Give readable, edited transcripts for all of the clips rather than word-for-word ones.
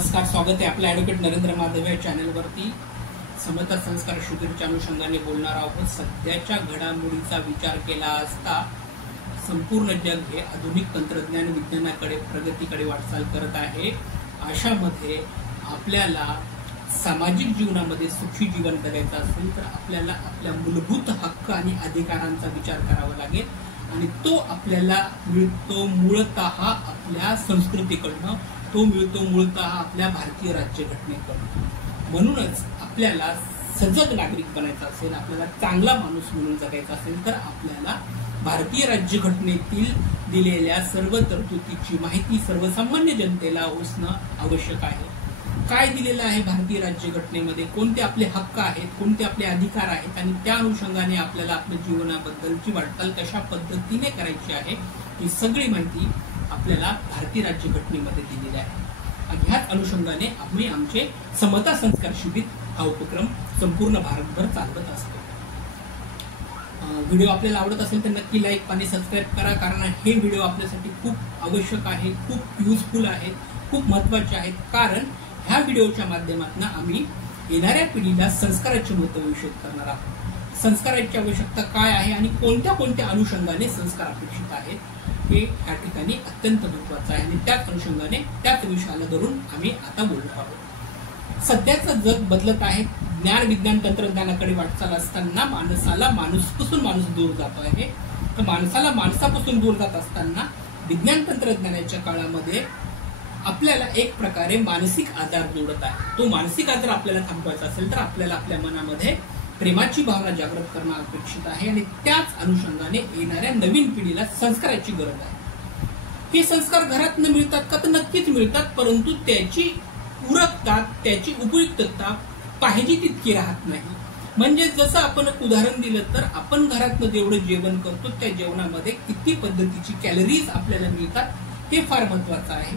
नमस्कार, स्वागत आहे आपल्या ॲडव्होकेट नरेंद्र माधव या चॅनलवरती. समता संस्कार शिबिरच्या अनुषंगाने बोलणार आहोत. सध्याच्या घडामोडीचा विचार केला असता संपूर्ण जग हे आधुनिक तंत्रज्ञान विज्ञानाकडे प्रगतीकडे वाटचाल करत आहे. अशामध्ये आपल्याला सामाजिक जीवनामध्ये सुखी जीवन जगायचं असेल तर आपल्याला आपल्या मूलभूत हक्क आणि अधिकारांचा विचार करावा लागेल आणि तो आपल्याला मिळतो मूळतः आपल्या संस्कृतीकडनं, तो मिळतो मूळतः आपल्या भारतीय राज्यघटनेकडून. म्हणूनच आपल्याला सजग नागरिक बनायचं असेल, आपल्याला चांगला माणूस म्हणून जगायचा असेल तर आपल्याला भारतीय राज्यघटनेतील दिलेल्या सर्व तरतुदीची माहिती सर्वसामान्य जनतेला असणं आवश्यक आहे. काय दिलेलं आहे भारतीय राज्यघटनेमध्ये, कोणते आपले हक्क आहेत, कोणते आपले अधिकार आहेत आणि त्या अनुषंगाने आपल्याला आपल्या जीवनाबद्दलची वाटचाल कशा पद्धतीने करायची आहे ही सगळी माहिती आपल्याला भारतीय राज्यघटनेमध्ये दिलेली आहे. आणि ह्याच अनुषंगाने आम्ही आमचे समता संस्कार शिबिर हा उपक्रम संपूर्ण भारतभर चालवत असतो. व्हिडिओ आपल्याला आवडत असेल तर नक्की लाईक आणि सबस्क्राईब करा, कारण हे व्हिडिओ आपल्यासाठी खूप आवश्यक आहे, खूप युजफुल आहेत, खूप महत्वाचे आहेत. कारण ह्या व्हिडिओच्या माध्यमातून आम्ही येणाऱ्या पिढीला संस्काराचे महत्त्व विषयित करणार आहोत. संस्काराची आवश्यकता काय आहे आणि कोणत्या कोणत्या अनुषंगाने संस्कार अपेक्षित आहेत हे या ठिकाणी अत्यंत महत्वाचं आहे आणि त्याच अनुषंगाने त्याच विषयाला धरून आम्ही आता बोलणार आहोत. सध्याचं जग बदलत आहे. ज्ञान विज्ञान तंत्रज्ञानाकडे वाटचाल असताना माणसाला माणूसपासून माणूस दूर जातो आहे. तर माणसाला माणसापासून दूर जात असताना विज्ञान तंत्रज्ञानाच्या काळामध्ये आपल्याला एक प्रकारे मानसिक आजार जोडत आहे. तो मानसिक आजार आपल्याला थांबवायचा असेल तर आपल्याला आपल्या मनामध्ये प्रेमाची भावना जागृत करणं अपेक्षित आहे आणि त्याच अनुषंगाने येणाऱ्या नवीन पिढीला संस्काराची गरज आहे. हे संस्कार घरातनं मिळतात का? तर नक्कीच मिळतात, परंतु त्याची पूरकता, त्याची उपयुक्तता पाहिजे तितकी राहत नाही. म्हणजे जसं आपण उदाहरण दिलं तर आपण घरातनं जेवढं जेवण करतो त्या जेवणामध्ये किती पद्धतीची कॅलरीज आपल्याला मिळतात हे फार महत्वाचं आहे.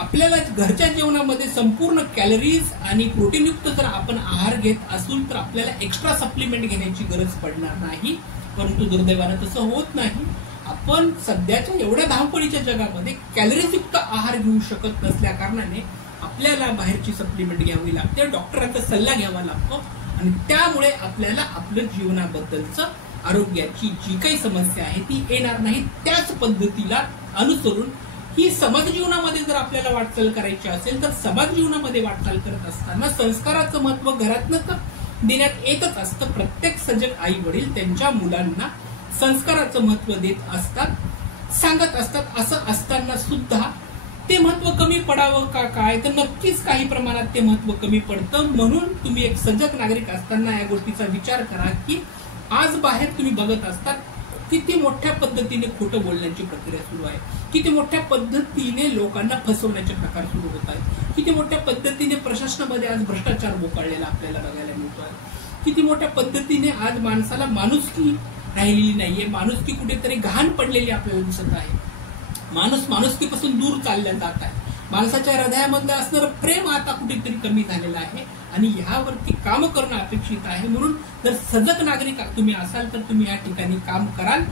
आपल्याला घरच्या जेवणामध्ये संपूर्ण कॅलरीज आणि प्रोटीनयुक्त जर आपण आहार घेत असू तर आपल्याला एक्स्ट्रा सप्लिमेंट घेण्याची गरज पडणार नाही. परंतु दुर्दैवानं तसं होत नाही. आपण सध्याच्या एवढ्या धावपळीच्या जगामध्ये कॅलरीजयुक्त आहार घेऊ शकत नसल्या कारणाने आपल्याला बाहेरची सप्लिमेंट घ्यावी लागते, डॉक्टरांचा सल्ला घ्यावा लागतो आणि त्यामुळे आपल्याला आपल्या जीवनाबद्दलचं आरोग्याची जी काही समस्या आहे ती येणार नाही. त्याच पद्धतीला अनुसरून ही समाज जीवनामध्ये जर आपल्याला वाटचाल करायची असेल तर समाज जीवनामध्ये वाटचाल करत असताना संस्काराचं महत्व घरातनं देण्यात येतच असतं. प्रत्येक सजग आई वडील त्यांच्या मुलांना संस्काराचं महत्व देत असतात, सांगत असतात. असं असताना सुद्धा ते महत्व कमी पडावं का काय? तर नक्कीच काही प्रमाणात ते महत्व कमी पडतं. म्हणून तुम्ही एक सजग नागरिक असताना या गोष्टीचा विचार करा की आज बाहेर तुम्ही बघत असतात किती मोठ्या पद्धतीने खोटं बोलण्याची प्रक्रिया सुरू आहे, किती मोठ्या पद्धतीने लोकांना फसवण्याचे प्रकार सुरू होत आहेत, किती मोठ्या पद्धतीने प्रशासनामध्ये आज भ्रष्टाचार बोकाळलेला आपल्याला बघायला मिळतो आहे, किती मोठ्या पद्धतीने आज माणसाला माणुसकी राहिलेली नाहीये, माणुसकी कुठेतरी घाण पडलेली आपल्याला दिसत आहे. माणूस माणुसकीपासून दूर चालल्या जात आहे. माणसाच्या हृदयामधलं असणारं प्रेम आता कुठेतरी कमी झालेलं आहे आणि ह्यावरती काम करणं अपेक्षित आहे. म्हणून जर सजग नागरिक तुम्ही असाल तर तुम्ही या ठिकाणी काम कराल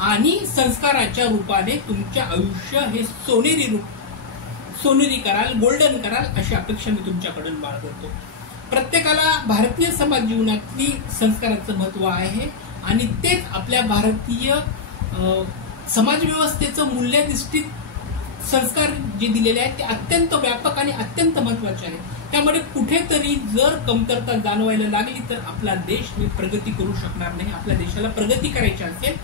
आणि संस्काराच्या रूपाने तुमचे आयुष्य हे सोनेरी कराल, गोल्डन कराल अशी अपेक्षा मी तुमच्याकडून बाळगतो. प्रत्येकाला भारतीय समाज जीवनातली संस्काराचं महत्व आहे आणि तेच आपल्या भारतीय समाज व्यवस्थेचं मूल्याधिष्ठित संस्कार जे दिलेले आहेत ते अत्यंत व्यापक आणि अत्यंत महत्वाचे आहेत. त्यामध्ये कुठेतरी जर कमतरता जाणवायला लागली तर आपला देश प्रगती करू शकणार नाही. आपल्या देशाला प्रगती करायची असेल,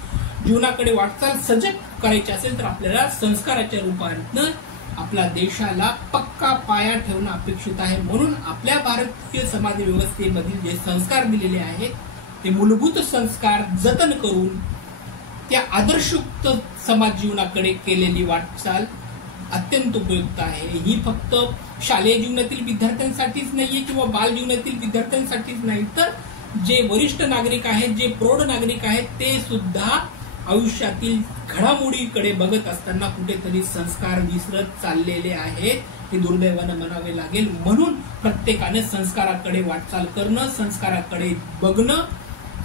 जीवनाकडे वाटचाल सजग करायची असेल तर आपल्याला संस्काराच्या रूपानं आपल्या देशाला पक्का पाया ठेवणं अपेक्षित आहे. म्हणून आपल्या भारतीय समाज व्यवस्थेमधील जे संस्कार दिलेले आहेत ते मूलभूत संस्कार जतन करून त्या आदर्शयुक्त समाज जीवनाकडे केलेली वाटचाल अत्यंत उपयुक्त आहे. ही फक्त शालेय जीवनातील विद्यार्थ्यांसाठीच नाहीये किंवा बाल जीवनातील विद्यार्थ्यांसाठीच नाही, तर जे वरिष्ठ नागरिक आहेत, जे प्रौढ नागरिक आहेत ते सुद्धा आयुष्यातील घडामोडीकडे बघत असताना कुठेतरी संस्कार विसरत चाललेले आहेत हे दुर्दैवानं म्हणावे लागेल. म्हणून प्रत्येकाने संस्काराकडे वाटचाल करणं, संस्काराकडे बघणं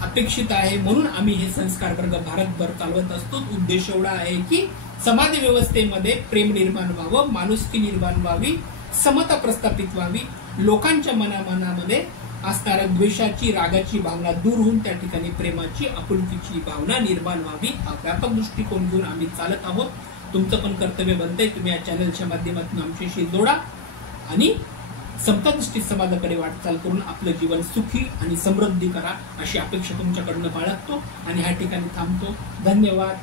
अपेक्षित आहे. म्हणून आम्ही हे संस्कार वर्ग भारतभर चालवत असतो. उद्देश एवढा आहे की समाज व्यवस्थेमध्ये प्रेम निर्माण व्हावं, माणुसकी निर्माण व्हावी समता प्रस्थापित व्हावी, लोकांच्या मनामध्ये असणाऱ्या द्वेषाची, रागाची भावना दूर होऊन त्या ठिकाणी प्रेमाची, आपुलकीची भावना निर्माण व्हावी, हा व्यापक दृष्टिकोन घेऊन आम्ही चालत आहोत. तुमचं पण कर्तव्य बनतंय, तुम्ही या चॅनलच्या माध्यमातून आमच्याशी जोडा आणि समतानिष्ठ समाजाकडे वाटचाल करून आपलं जीवन सुखी आणि समृद्धी करा, अशी अपेक्षा तुमच्याकडनं बाळगतो आणि ह्या ठिकाणी थांबतो. धन्यवाद.